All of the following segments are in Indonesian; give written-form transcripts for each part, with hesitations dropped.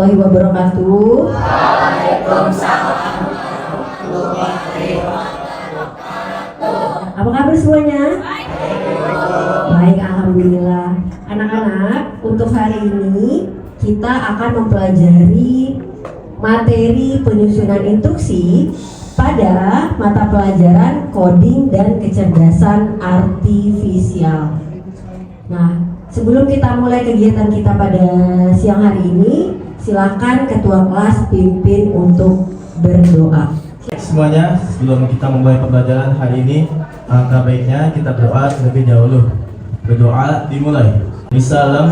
warahmatullahi wabarakatuh. Waalaikumsalam. Apa kabar semuanya? Baik, alhamdulillah. Anak-anak, untuk hari ini kita akan mempelajari materi penyusunan instruksi pada mata pelajaran coding dan kecerdasan artifisial. Nah, sebelum kita mulai kegiatan kita pada siang hari ini, silakan ketua kelas pimpin untuk berdoa. Semuanya, sebelum kita memulai pembelajaran hari ini, alangkah baiknya kita berdoa terlebih dahulu. Berdoa dimulai. Bismillah.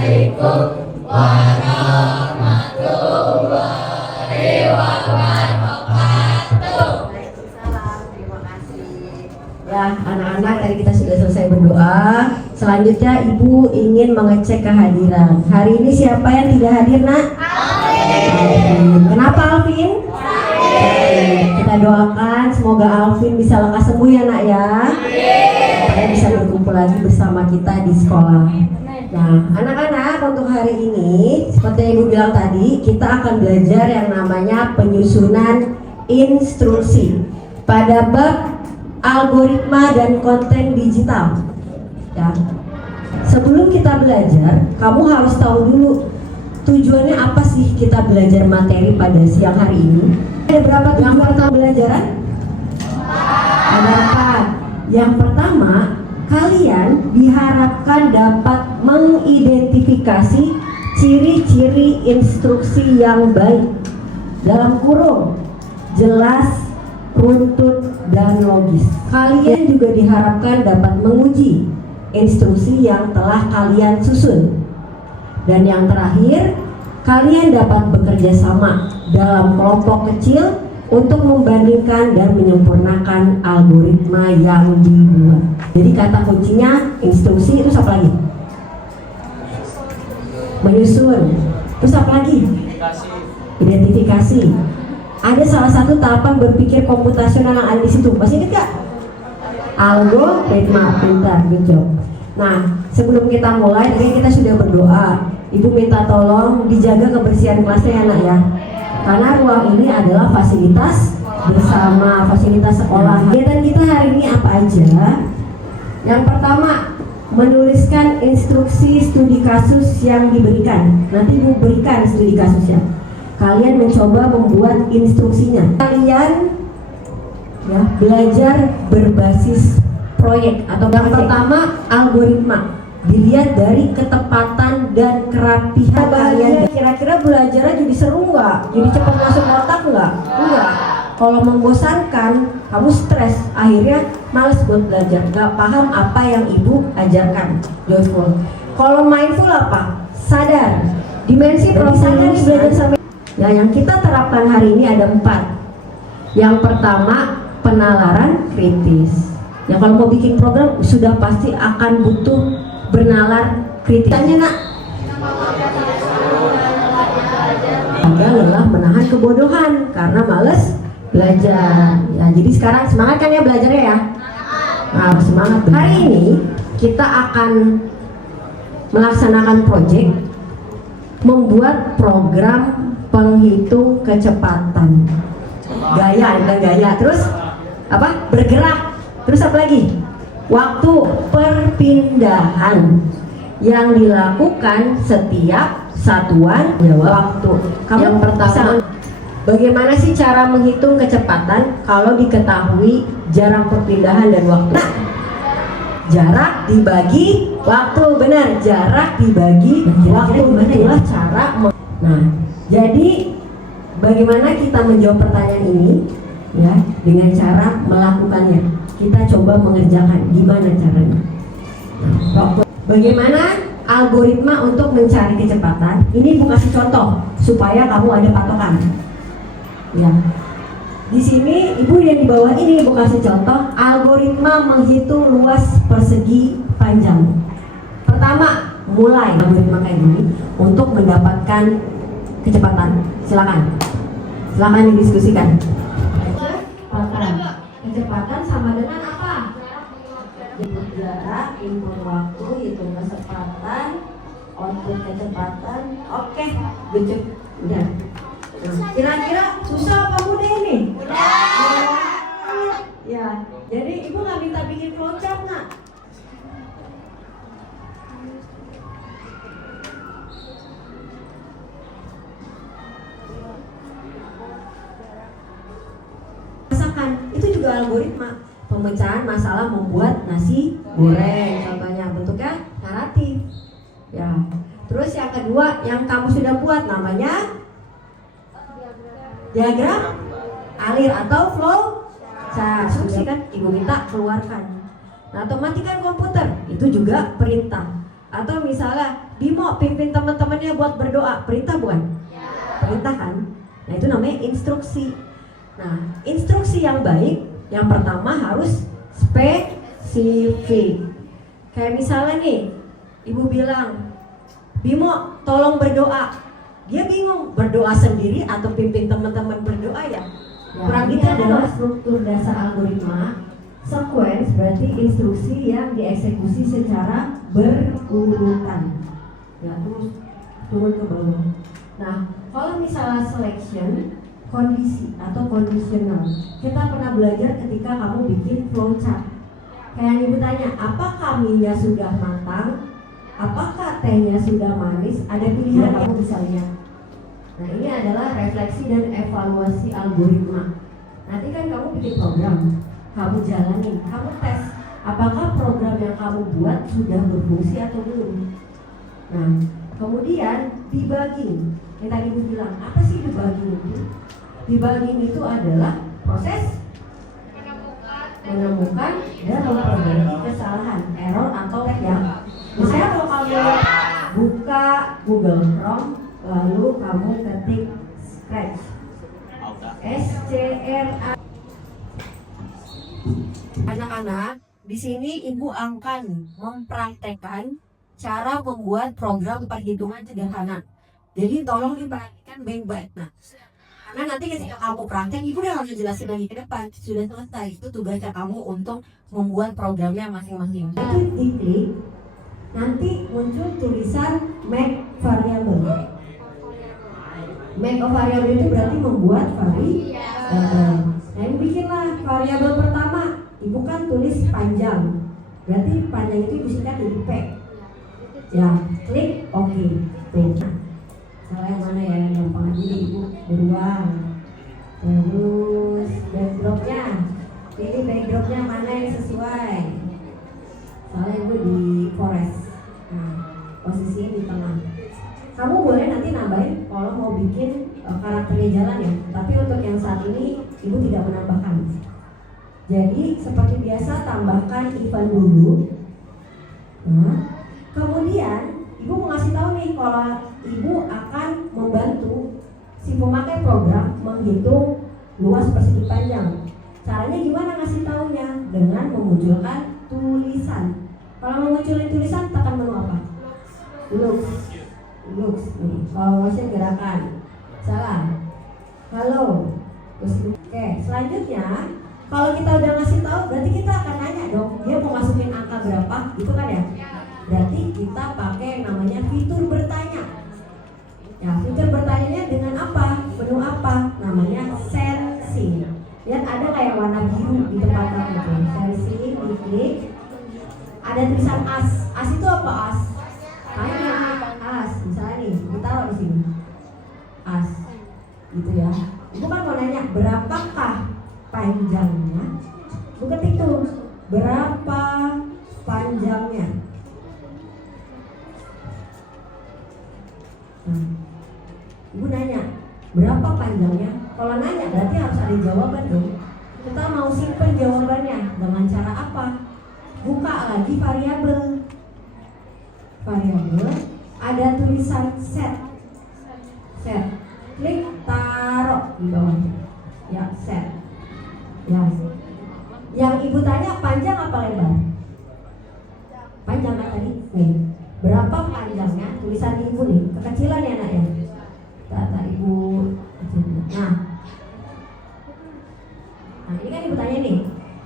Assalamualaikum warahmatullahi wabarakatuh. Terima kasih. Ya, anak-anak, tadi kita sudah selesai berdoa. Selanjutnya Ibu ingin mengecek kehadiran. Hari ini siapa yang tidak hadir, Nak? Alvin. Kenapa Alvin? Kita doakan semoga Alvin bisa lekas sembuh ya, Nak ya. Supaya bisa berkumpul lagi bersama kita di sekolah. Nah, anak-anak, untuk hari ini seperti yang Ibu bilang tadi, kita akan belajar yang namanya penyusunan instruksi pada bab algoritma dan konten digital. Ya. Sebelum kita belajar, kamu harus tahu dulu tujuannya apa sih kita belajar materi pada siang hari ini. Ada berapa tujuan pertama belajaran? Ada 4. Yang pertama, kalian diharapkan dapat mengidentifikasi ciri-ciri instruksi yang baik, dalam kurung jelas, runtut, dan logis. Kalian juga diharapkan dapat menguji instruksi yang telah kalian susun. Dan yang terakhir, kalian dapat bekerja sama dalam kelompok kecil untuk membandingkan dan menyempurnakan algoritma yang dibuat. Jadi kata kuncinya instruksi, itu apa lagi? Menyusun. Terus apa lagi? Identifikasi. Ada salah satu tahapan berpikir komputasional yang ada di situ. Masih ingat gak? Algoritma. Pintar, good job. Nah, sebelum kita mulai, tadi kita sudah berdoa. Ibu minta tolong dijaga kebersihan kelasnya ya, Nak ya. Karena ruang ini adalah fasilitas bersama, fasilitas sekolah. Kegiatan kita hari ini apa aja? Yang pertama, menuliskan instruksi studi kasus yang diberikan. Nanti Ibu berikan studi kasusnya. Kalian mencoba membuat instruksinya. Kalian ya belajar berbasis proyek atau yang pertama algoritma. Dilihat dari ketepatan dan kerapihan kalian. Kira-kira belajarnya jadi seru nggak? Jadi cepat masuk otak nggak? Enggak. Kalau membosankan, kamu stres, akhirnya males buat belajar, nggak paham apa yang ibu ajarkan. Joyful. Kalau mindful apa? Sadar. Dimensi profesional belajar sampai. Ya, yang kita terapkan hari ini ada 4. Yang pertama, penalaran kritis. Ya, kalau mau bikin program sudah pasti akan butuh bernalar kritis. Tanya, Nak. Anda lelah menahan kebodohan karena males belajar. Ya, jadi sekarang semangat kan ya belajarnya ya? Nah, semangat. Hari ini kita akan melaksanakan proyek membuat program penghitung kecepatan. Gaya. Terus apa? Bergerak. Terus apa lagi? Waktu perpindahan yang dilakukan setiap satuan waktu. Kamu yang pertama, bagaimana sih cara menghitung kecepatan kalau diketahui jarak perpindahan dan waktu? Nah, jarak dibagi waktu, benar. Jarak dibagi waktu, itulah cara. Nah, jadi bagaimana kita menjawab pertanyaan ini? Ya, dengan cara melakukannya. Kita coba mengerjakan gimana caranya. Nah, bagaimana algoritma untuk mencari kecepatan? Ini Bu kasih contoh supaya kamu ada patokan. Ya. Di sini Ibu yang di bawah ini Ibu kasih contoh algoritma menghitung luas persegi panjang. Pertama, mulai algoritma kayak gini untuk mendapatkan kecepatan. Silakan didiskusikan. Kecepatan sama dengan apa? Input jarak, input waktu, hitung kecepatan, output kecepatan. Oke, lucu. Udah. Nah, kira-kira susah apa mudah ini? Ya, jadi ibu nggak minta bikin flowchart nak? Masakan itu juga algoritma. Pemecahan masalah membuat nasi goreng, contohnya bentuknya naratif. Ya. Terus yang kedua yang kamu sudah buat namanya diagram alir atau flow chart. Sudah kan ibu minta keluarkan. Nah, otomatis kan komputer itu juga perintah. Atau misalnya Bimo pimpin teman-temannya buat berdoa, perintah bukan? Perintah kan? Nah, itu namanya instruksi. Nah, instruksi yang baik yang pertama harus spesifik. Kayak misalnya nih, ibu bilang, Bimo tolong berdoa. Dia bingung berdoa sendiri atau pimpin teman-teman berdoa ya. Kurang gitu adalah struktur dasar algoritma. Sequence berarti instruksi yang dieksekusi secara berurutan. Ya, terus turun ke bawah. Nah, kalau misalnya selection, kondisi atau conditional, kita pernah belajar ketika kamu bikin flowchart. Kayak ibu tanya, apakah minyak sudah matang? Apakah tehnya sudah manis? Ada pilihan kamu bisa lihat. Nah, ini adalah refleksi dan evaluasi algoritma. Nanti kan kamu bikin program, kamu jalanin, kamu tes apakah program yang kamu buat sudah berfungsi atau belum. Nah, kemudian debugging. Yang tadi ibu bilang, apa sih debugging itu? Debugging itu adalah proses menemukan dan memperbaiki kesalahan, error atau yang misalnya kalau kamu buka Google Chrome lalu kamu ketik scratch SCRA. Anak-anak, di sini ibu akan mempraktekkan cara membuat program perhitungan sederhana. Jadi tolong diperhatikan baik-baik. Nah, karena nanti ketika kamu praktek, ibu udah harus jelasin lagi ke depan. Sudah selesai, itu tugasnya kamu untuk membuat programnya masing-masing. Itu diklik, nanti muncul tulisan make variable. Make a variable itu berarti membuat variabel. Nah, ini bikinlah variabel pertama. Ibu kan tulis panjang, berarti panjang itu ibu singkat jadi P. Ya, klik OK. Tuh. Salah yang mana ya, yang gampang aja ibu beruang. Terus backdropnya, ini backdropnya mana yang sesuai? Soalnya ibu di forest. Nah, posisinya di tengah. Kamu boleh nanti nambahin kalau mau bikin karakternya jalan ya. Tapi untuk yang saat ini ibu tidak menambahkan. Jadi seperti biasa tambahkan event dulu. Nah, kemudian ibu mau ngasih tahu nih kalau ibu akan membantu si pemakai program menghitung luas persegi panjang. Caranya gimana ngasih taunya? Dengan memunculkan tulisan. Kalau memunculkan tulisan tekan menu apa? Looks nih. Kalau motion gerakan. Salah. Halo. Terus oke, selanjutnya kalau kita udah ngasih tahu berarti kita akan nanya dong, dia mau masukin angka berapa? Gitu kan ya? Berarti kita pakai yang namanya fitur bertanya. Ya, fitur bertanyanya dengan apa? Menu apa? Namanya sensing. Lihat ada kayak warna biru di tempat kamu. Sensing, diklik. Ada tulisan as. As itu apa as? Tanya as. Misalnya nih, ditaruh di sini. As. Gitu ya. Ibu kan mau nanya berapakah panjangnya? Ibu ketik tuh. Berapa panjangnya? Nah, ibu nanya, berapa panjangnya? Kalau nanya berarti harus ada jawaban dong. Kita mau simpen jawabannya dengan cara apa? Buka lagi variabel. Variabel, ada tulisan set. Set. Klik taruh di bawah. Ya, set. Ya. Yang ibu tanya panjang apa lebar? Panjang kan tadi? Nih. Berapa panjangnya? Tulisan ibu nih, kekecilan ya nak ya. Data ibu. Nah, ini kan ibu tanya nih,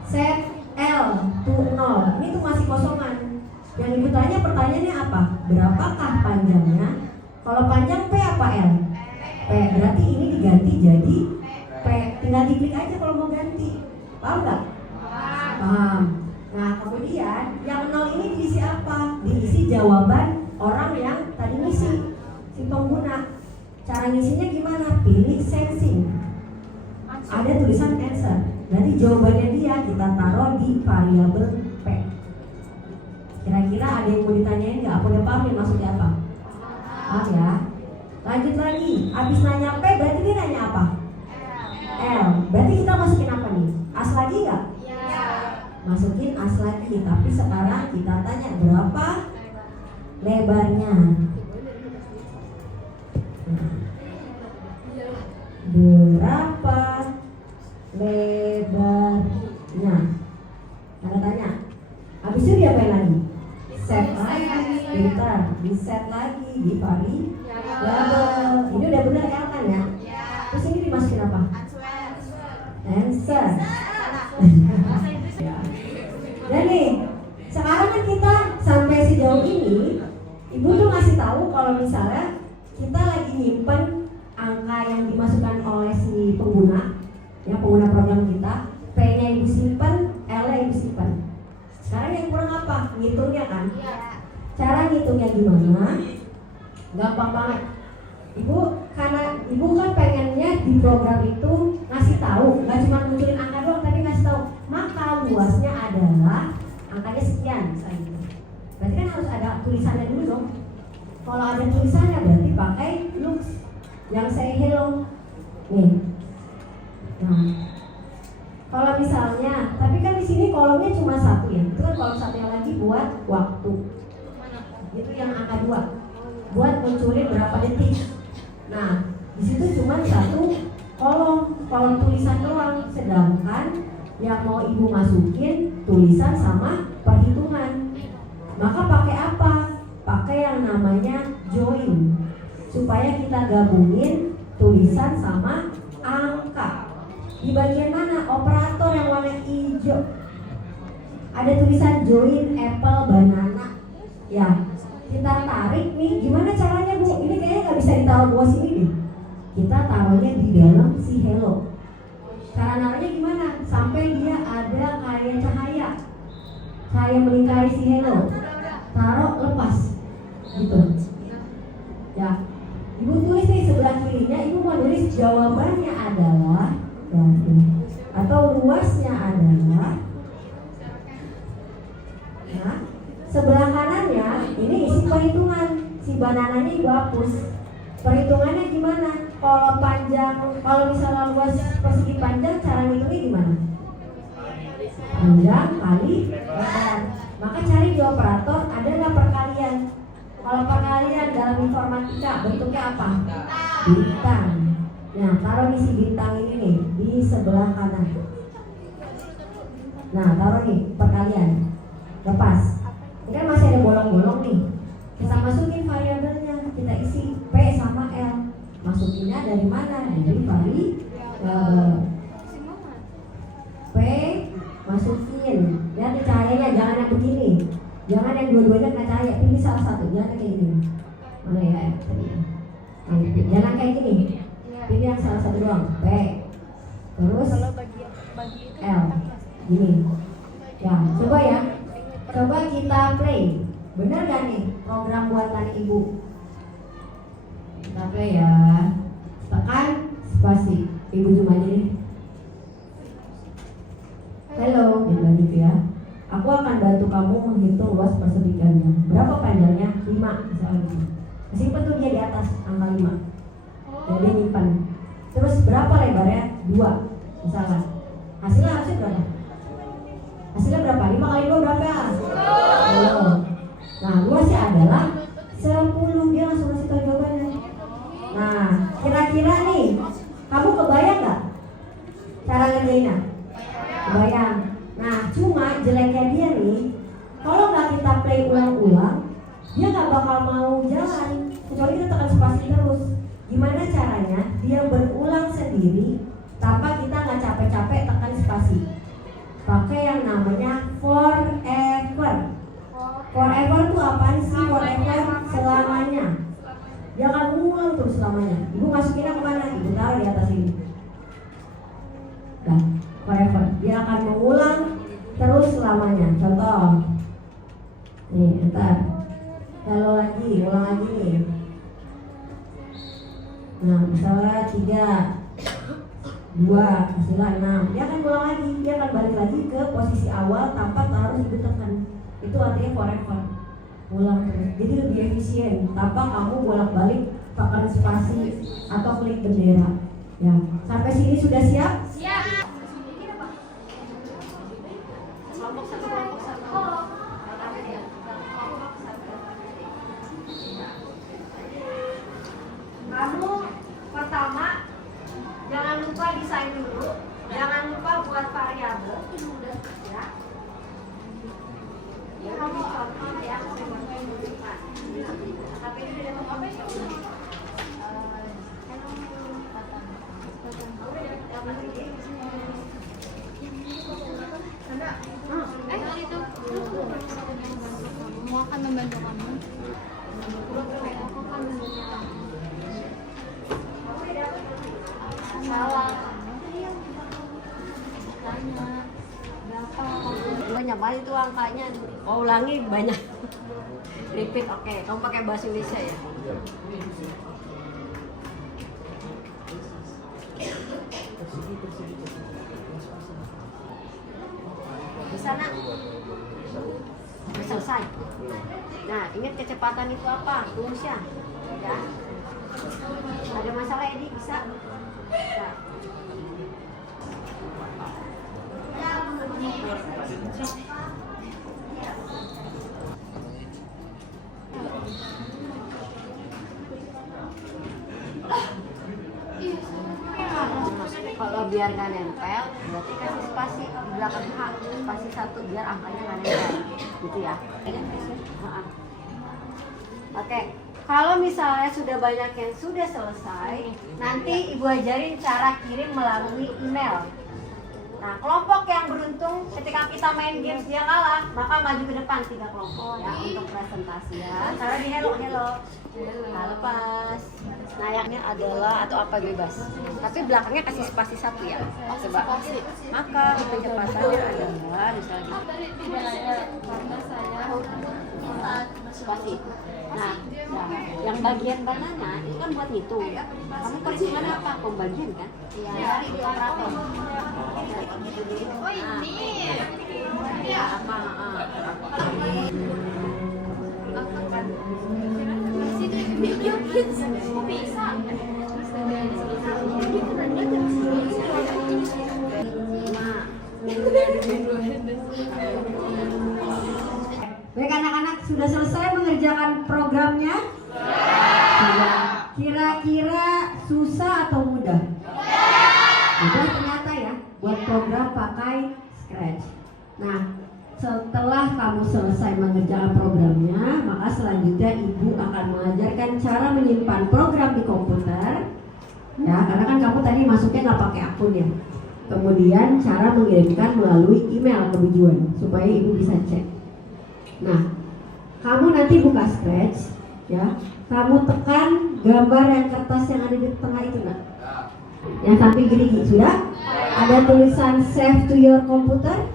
set L to 0. Ini tuh masih kosongan. Yang ibu tanya pertanyaannya apa? Berapakah panjangnya. Kalau panjang P apa L? P. Berarti ini diganti jadi P. Tinggal diklik aja kalau mau ganti. Paham nggak? Paham. Nah kemudian yang 0 ini diisi apa? Diisi jawaban orang yang tadi ngisi, si pengguna. Cara ngisinya gimana? Pilih sensing. Ada tulisan answer. Berarti jawabannya dia kita taruh di variabel P. Kira-kira ada yang mau ditanyain nggak? Aku udah paham nih maksudnya apa? Paham ya? Lanjut lagi. Abis nanya P berarti dia nanya apa? L. Berarti kita masukin apa nih? As lagi nggak? Masukin as lagi. Tapi sekarang kita tanya berapa lebarnya? Berapa lebarnya? Ada tanya. Habis itu diapain lagi? Set lagi, pintar. Di set lagi, di variabel. Ini udah benar kan ya? Terus ini dimasukin apa? Answer. Dan nih, sekarang kan kita sampai sejauh ini, ibu tuh ngasih tahu kalau misalnya kita lagi nyimpen angka yang dimasukkan oleh si pengguna, ya pengguna program kita, P-nya ibu simpen, L-nya ibu simpen. Sekarang yang kurang apa? Ngitungnya kan? Cara ngitungnya gimana? Gampang banget. Ibu, karena ibu kan pengennya di program itu ngasih tahu, nggak cuma munculin angka doang, tapi ngasih tahu. Maka luasnya adalah angkanya sekian, misalnya. Berarti kan harus ada tulisannya dulu dong. Kalau ada tulisannya berarti pakai looks yang say hello. Nih. Nah, kalau misalnya, tapi kan di sini kolomnya cuma satu ya. Itu kan kolom satunya lagi buat waktu. Itu yang angka 2. Buat munculin berapa detik. Nah, di situ cuma satu kolom tulisan doang. Sedangkan yang mau ibu masukin tulisan sama perhitungan. Maka pakai apa? Pakai yang namanya join. Supaya kita gabungin tulisan sama angka. Di bagian mana? Operator yang warna hijau. Ada tulisan join apple banana. Ya, kita tarik nih. Gimana caranya Bu? Ini kayaknya nggak bisa ditaruh bawah sini nih. Kita taruhnya di dalam si hello. Cara naruhnya gimana? Sampai dia ada kayak cahaya. Cahaya melingkari si hello. Taruh lepas. Gitu. Ya. Ibu tulis nih sebelah kirinya. Ibu mau tulis jawabannya adalah atau luasnya adalah. Nah, sebelah kanannya ini isi perhitungan. Si banananya ibu hapus. Perhitungannya gimana? Kalau panjang, kalau misalnya luas persegi panjang, cara ngitungnya gimana? Panjang kali lebar. Maka cari di operator ada nggak perkalian? Kalau perkalian dalam informatika bentuknya apa? Bintang. Nah, taruh di si bintang ini nih di sebelah kanan. Nah, taruh nih perkalian. Lepas. Ini kan masih ada bolong-bolong nih. Kita masukin variabelnya, kita isi P sama L. Masukinnya dari mana? Dari variabel. P masukin. Lihat cahayanya, jangan yang begini. Jangan yang dua-duanya kena cahaya, pilih salah satu. Jangan kayak gini. Mana ya? Tadi. Jangan kayak gini. Pilih yang salah satu doang. P. Terus L. Gini. Ya, coba ya. Coba kita play. Bener gak nih program buatan ibu? Kita play ya. Tekan spasi. Ibu zoom aja nih. Halo, gitu ya. Aku akan bantu kamu menghitung luas persegikannya. Berapa panjangnya? 5 misalnya. Simpen tuh dia di atas angka 5. Jadi nyimpan. Terus berapa lebarnya? 2 misalnya. Hasilnya harusnya berapa? Hasilnya berapa? 5 kali 2 berapa? 10. Nah, luasnya adalah 10. Dia langsung kasih tahu jawabannya. Nah, kira-kira nih, kamu kebayang nggak cara ngerjainnya? Kebayang. Nah, cuma jeleknya dia nih, kalau nggak kita play ulang-ulang, dia nggak bakal mau jalan, kecuali kita tekan spasi terus. Gimana caranya? Dia berulang sendiri tanpa kita nggak capek-capek tekan spasi. Pakai yang namanya forever. Forever tuh apaan sih? Forever selamanya. Dia akan mengulang terus selamanya. Ibu masukinnya kemana? Ibu taruh di atas ini. Nah, forever. Dia akan mengulang terus selamanya. Contoh. Nih, ntar. Kalau lagi, ulang lagi nih. Nah, misalnya 3, 2, hasilnya 6. Dia akan ulang lagi. Dia akan balik lagi ke posisi awal tanpa harus ibu tekan. Itu artinya forever. Ulang terus. Jadi lebih efisien tanpa kamu bolak-balik tekan spasi atau klik bendera. Ya. Sampai sini sudah siap? Siap. Kamu pertama jangan lupa desain dulu. Jangan lupa buat variabel. Ya. Ya, kamu contoh ya. Tapi ini udah apa itu? Itu mau akan membantu kamu. Aku akan membantu kamu. Salah. Tanya berapa? Banyak banget itu angkanya. Oh, ulangi banyak. Repeat, oke. Kamu pakai bahasa Indonesia ya? Bisa nak? Udah selesai. Nah, ingat kecepatan itu apa? Rumusnya. Ya. Ada masalah Edi? Bisa? Bisa. Kalau biar nggak nempel, berarti kasih spasi di belakang H, spasi 1 biar angkanya nggak nempel, gitu ya. Oke, kalau misalnya sudah banyak yang sudah selesai, nanti ibu ajarin cara kirim melalui email. Nah, kelompok yang beruntung ketika kita main games dia kalah, maka maju ke depan 3 kelompok ya untuk presentasi ya. Cara di hello. Nah, lepas. Nah, yang adalah atau apa bebas. Tapi belakangnya kasih spasi 1 ya. Coba. Maka kecepatannya adalah misalnya Karena saya spasi. Nah, yang bagian banana itu kan buat ngitung. Kamu perhitungan apa? Pembagian kan? Iya. Dari di operator. Oh ini. Ya, apa? Video kids. Kok bisa? Baik anak-anak, sudah selesai mengerjakan programnya? Sudah. Kira-kira susah atau mudah? Mudah ternyata ya, buat program pakai Scratch. Nah, setelah kamu selesai mengerjakan programnya, maka selanjutnya ibu akan mengajarkan cara menyimpan program di komputer. Ya, karena kan kamu tadi masuknya nggak pakai akun ya. Kemudian cara mengirimkan melalui email kebijuan supaya ibu bisa cek. Nah, kamu nanti buka Scratch, ya. Kamu tekan gambar yang kertas yang ada di tengah itu, nak. Yang samping gini, sudah? Ada tulisan save to your computer.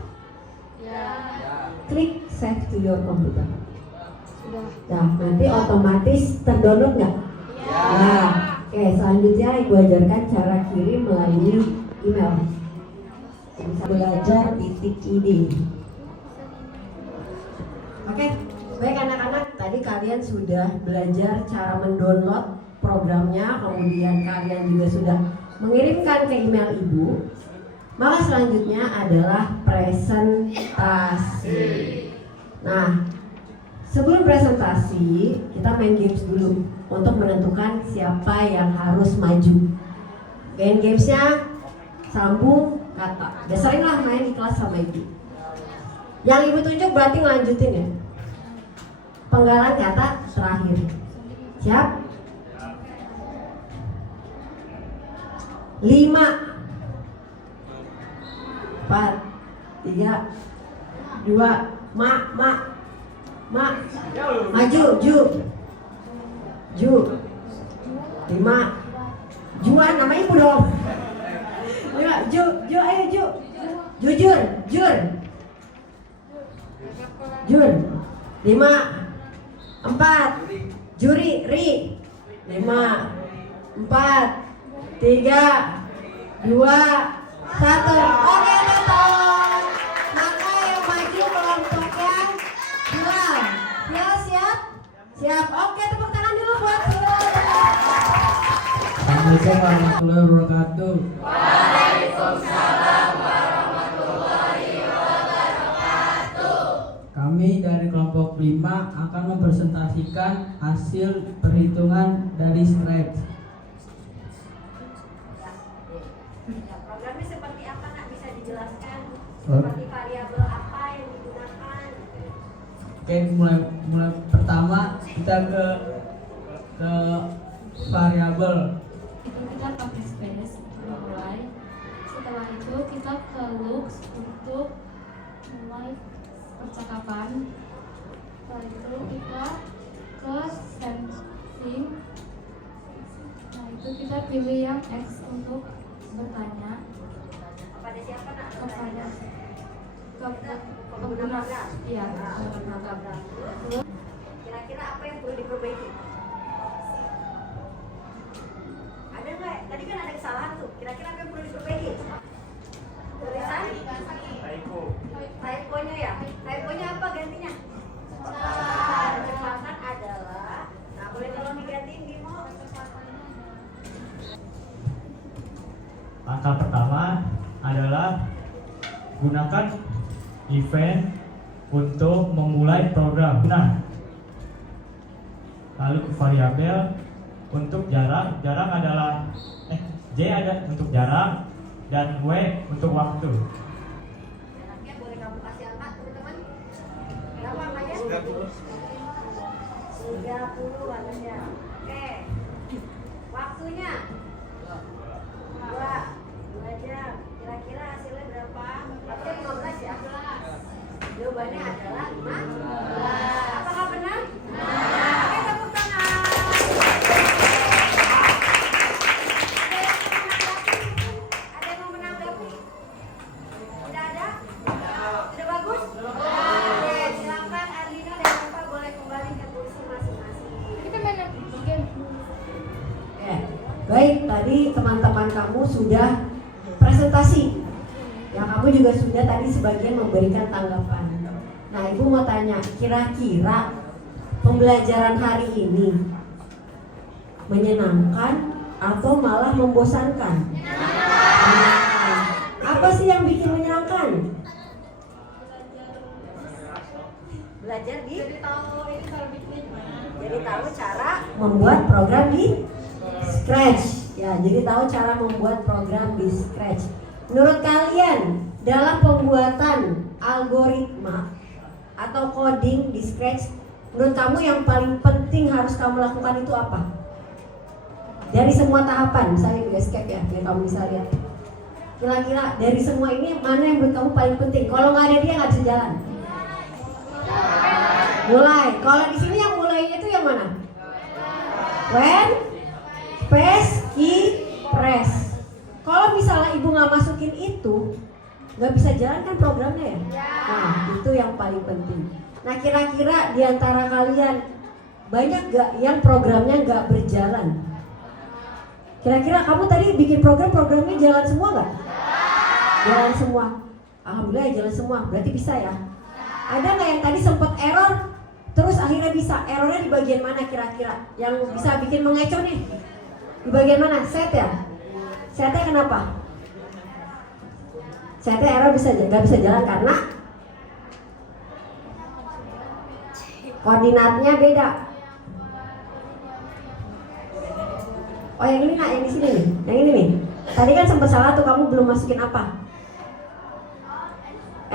Klik save to your computer. Nah, nanti otomatis terdownload nggak? Nah, oke. Selanjutnya ibu ajarkan cara kirim melalui email. Bisa belajar.id. Oke, baik anak-anak, tadi kalian sudah belajar cara mendownload programnya, kemudian kalian juga sudah mengirimkan ke email ibu. Maka selanjutnya adalah presentasi. Nah, sebelum presentasi, kita main games dulu untuk menentukan siapa yang harus maju. Main gamesnya sambung kata. Udah sering lah main di kelas sama ibu. Yang ibu tunjuk berarti ngelanjutin ya. Penggalan kata terakhir. Siap? 5 4 3 2 mak maju ju 5. Juan, nama ibu dong. 5. Ayo Ju. Jujur. Jur. 5. 4. Juri. Ri. 5. 4. 3. 2. 1. Oke, betul. Maka yang maju kelompok yang 2. Ya, siap. Oke, tepuk tangan dulu buat Sul. Assalamualaikum warahmatullahi wabarakatuh. Kami dari kelompok 5 akan mempresentasikan hasil perhitungan dari Scratch. Programnya seperti apa, Nak? Bisa dijelaskan? Seperti variabel apa yang digunakan? Oke, mulai pertama kita ke variabel. Itu kita pakai space mulai. Setelah itu kita ke looks untuk mulai percakapan. Setelah itu kita ke sensing. Nah itu kita pilih yang X untuk bertanya Kepada siapa, Nak? kepada pengguna. Iya, pengguna. Kira-kira apa yang perlu diperbaiki? Ada nggak? Tadi kan ada kesalahan tuh. Kira-kira apa yang perlu diperbaiki? Tulisan? Typo-nya ya? Typo-nya apa gantinya? Kecepatan adalah. Nah, boleh tolong digantiin Bimo? Langkah pertama adalah gunakan event untuk memulai program. Nah, lalu ke variabel untuk jarak. Jarak adalah J ada untuk jarak dan W untuk waktu. Jaraknya boleh kamu kasih angka, teman-teman? Berapa angkanya? 30 angkanya. Oke. Waktunya 2 jam. Kira-kira hasilnya berapa? Hasilnya 15 ya? Jawabannya adalah 15. Apakah benar? Oke, tepuk tangan. Ada yang mau menanggapi? Tidak ada? Sudah bagus? Oke, silakan Arlina dan Bapak boleh kembali ke kursi masing-masing. Kita main game. Oke, baik, tadi teman-teman kamu sudah presentasi. Ya, kamu juga sudah tadi sebagian memberikan tanggapan. Nah, Ibu mau tanya, kira-kira pembelajaran hari ini menyenangkan atau malah membosankan? Menyenangkan. Apa sih yang bikin menyenangkan? Belajar di jadi tahu cara membuat program di Scratch. Ya, jadi tahu cara membuat program di Scratch. Menurut kalian, dalam pembuatan algoritma atau coding di Scratch, menurut kamu yang paling penting harus kamu lakukan itu apa? Dari semua tahapan, misalnya di escape ya, biar kamu bisa lihat. Kira-kira dari semua ini mana yang menurut kamu paling penting? Kalau nggak ada dia nggak bisa jalan. Mulai. Kalau di sini yang mulainya itu yang mana? When, space, key, press. Kalau misalnya ibu nggak masukin itu, nggak bisa jalan kan programnya ya? Nah, itu yang paling penting. Nah, kira-kira di antara kalian banyak gak yang programnya nggak berjalan? Kira-kira kamu tadi bikin programnya jalan semua nggak? Jalan semua. Alhamdulillah ya, jalan semua. Berarti bisa ya? Ada nggak yang tadi sempat error, terus akhirnya bisa? Errornya di bagian mana kira-kira? Yang bisa bikin mengecoh nih? Di bagian mana? Set ya? Setnya kenapa? Setnya error nggak bisa jalan karena koordinatnya beda. Oh, yang ini nak, yang di sini nih, yang ini nih. Tadi kan sempat salah tuh, kamu belum masukin apa?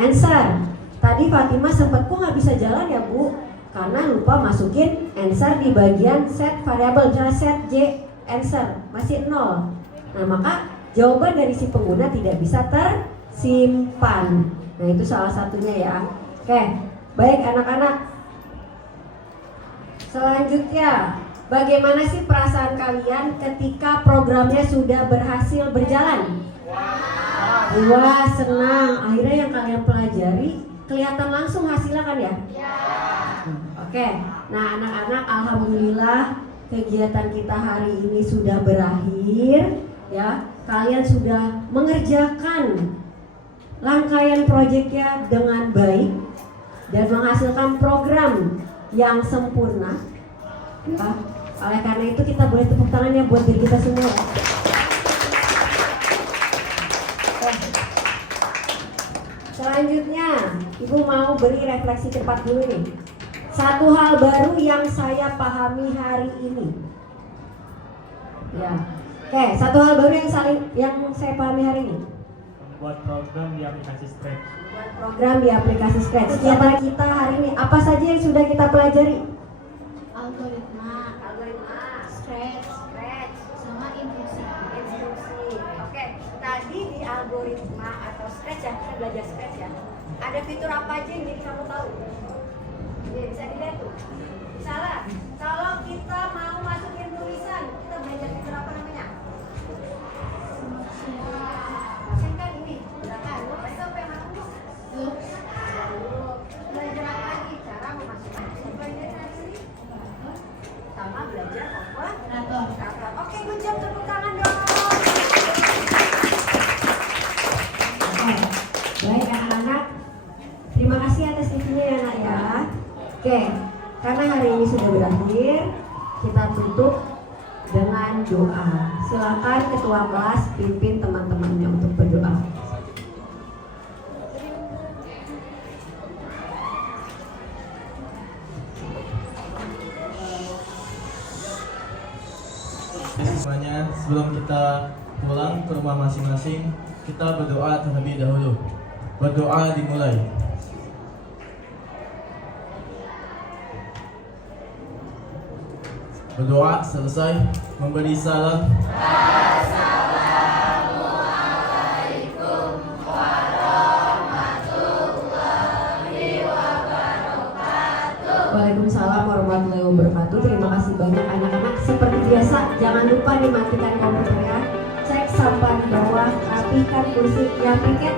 Answer. Tadi Fatimah sempat kok nggak bisa jalan ya Bu? Karena lupa masukin answer di bagian set variabel, misalnya set J answer masih 0. Nah, maka jawaban dari si pengguna tidak bisa tersimpan. Nah, itu salah satunya ya. Oke, baik anak-anak. Selanjutnya, Bagaimana sih perasaan kalian ketika programnya sudah berhasil berjalan? Wah, senang. Akhirnya yang kalian pelajari kelihatan langsung hasilnya kan ya? Oke. Nah, anak-anak, alhamdulillah kegiatan kita hari ini sudah berakhir ya. Kalian sudah mengerjakan rangkaian proyeknya dengan baik dan menghasilkan program yang sempurna. Ya. Oleh karena itu kita boleh tepuk tangan ya buat diri kita semua. Selanjutnya, Ibu mau beri refleksi cepat dulu nih. Satu hal baru yang saya pahami hari ini. Ya. Oke, satu hal baru yang saya pahami hari ini. Membuat program di aplikasi Scratch. Buat program di aplikasi Scratch. Kegiatan kita hari ini apa saja yang sudah kita pelajari? Algoritma, Scratch, sama instruksi. Oke, tadi di algoritma atau Scratch ya, kita belajar Scratch ya. Ada fitur apa aja yang jadi kamu tahu? Ya, bisa dilihat tuh. Misalnya, kalau kita mau masukin tulisan, kita belajar fitur apa namanya? Kan ini, belakang. Sampai mana tuh? Belajar apa lagi? Cara memasukkan. Belajar lagi. Sama belajar operator. Oke, good job, tepuk tangan dong. Baik anak-anak, terima kasih atas TV-nya ya nak ya. Oke, karena hari ini sudah berakhir, kita tutup dengan doa. Silakan ketua kelas pimpin teman-temannya untuk berdoa. Semuanya, sebelum kita pulang ke rumah masing-masing, kita berdoa terlebih dahulu. Berdoa dimulai. Berdoa selesai, memberi salam. Waalaikumsalam warahmatullahi wabarakatuh. Terima kasih banyak anak-anak. Seperti biasa, jangan lupa dimatikan komputernya. Cek sampah di bawah, rapikan kursi, yang piket